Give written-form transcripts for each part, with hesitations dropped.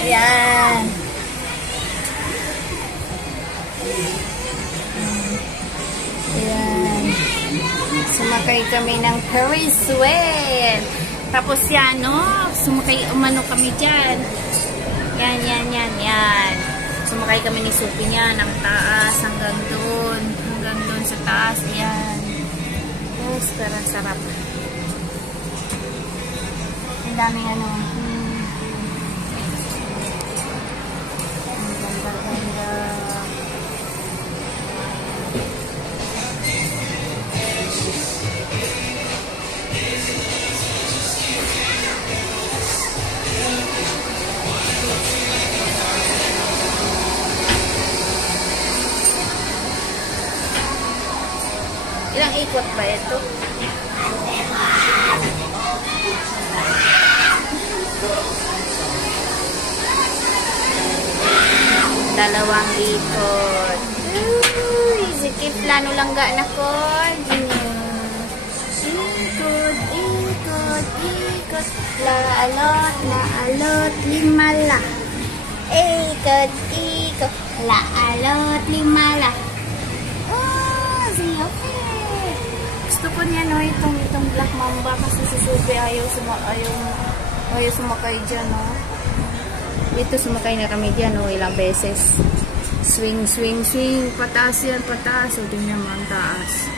Ayan. Ayan. Sumakay kami ng Ferris wheel. Tapos yan, no? Sumakay, umano kami dyan. Yan. Sumakay kami ni Sophie niyan, ang taas, hanggang doon sa taas, yan. Yes, parang sarap. Ang daming ano, ang ganda. Ilang ikot ba ito? Dalawang ikot. Uy, sikip plano lang ga na ko. Ikot. Laalot, limala. Ikot, laalot, limala. Oh, siya. Gusto ko niya, no, itong Black Mamba kasi si Sophie ayaw sumakay dyan, no. Dito sumakay na kami dyan, no, ilang beses. Swing. Pataas yan, pataas. O, tingnan mo, ang taas.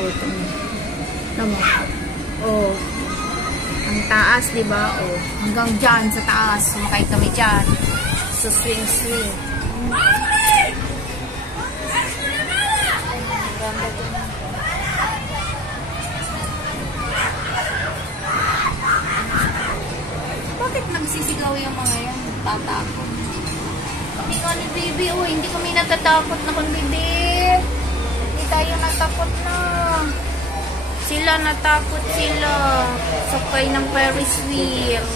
O, tingnan mo. O, ang taas, diba? O, hanggang dyan sa taas. Sumakay kami dyan. So, swing. Ganda dyan. Bakit nagsisigaw yung mga yan? Tatakot. Hindi nga ni baby. Oh, hindi kami natatakot na kung baby. Hindi tayo natakot na. Sila natakot sila. Sakay ng Ferris wheel.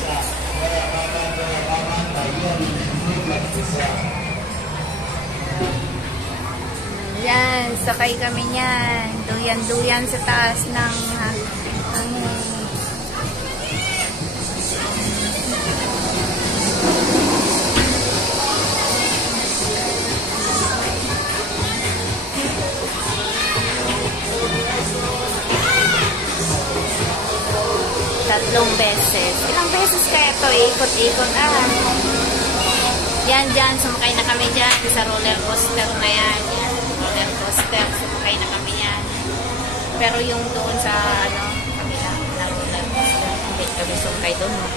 Yan. Sakay kami yan. Duyan sa taas ng tatlong beses. Ilang beses kaya ito? Ikot. Yan, dyan. Sumakay na kami dyan. Sa roller coaster na yan. Roller coaster. Sumakay na kami yan. Pero yung doon sa, kabila na roller coaster. Hindi kami sumakay doon, no?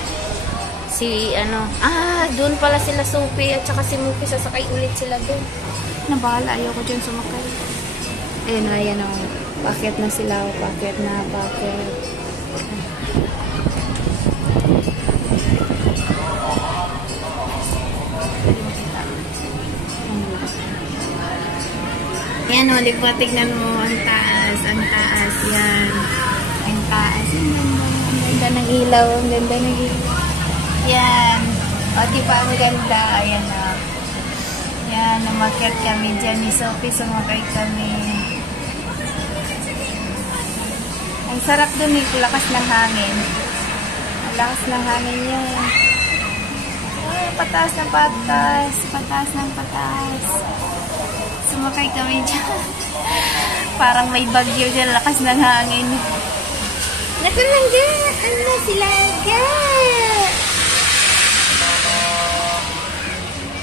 Doon pala sila Sophie at saka si Muki. Sasakay ulit sila doon. Nabahala. Ayoko dyan sumakay. Ayan, o. Paket na sila. Paket. Yan o, di ba, tignan mo, ang taas, yan. Ang taas, ang ganda ng ilaw, Yan, o, di ba, ang ganda, ayan o. Yan, umakyat kami dyan ni Sophie, sumakay kami. Ang sarap dun eh, lakas ng hangin. Ang lakas ng hangin yan. Ay, pataas. Sumakay kami dyan. Parang may bagyo dyan. Lakas ng hangin. Nakulangga! Ano sila ga?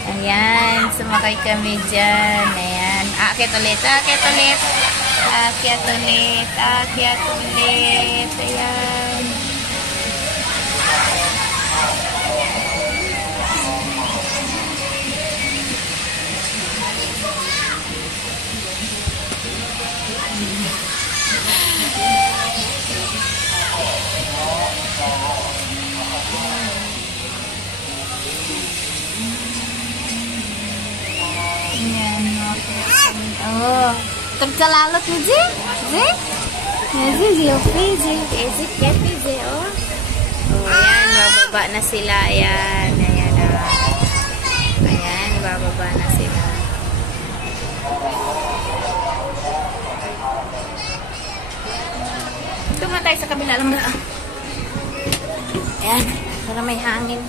Ayan. Sumakay kami dyan. Ayan. Aakyat ulit. Ayan. Oh, tercalalot ni Zi? Oh. Ayan, bababa na sila. Ayan. Ayan, bababa na sila. Ito nga tayo sa kabila lang na. Ayan, para may hangin.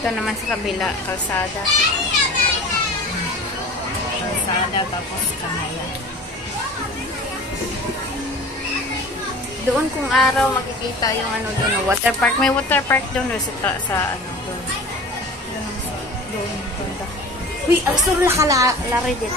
Ito naman sa kabila, kalsada. Kalsada, tapos kanaya. Doon kung araw makikita yung ano doon, water park. May water park doon sa ano doon. Doon banda. Uy, asur la kala lari din.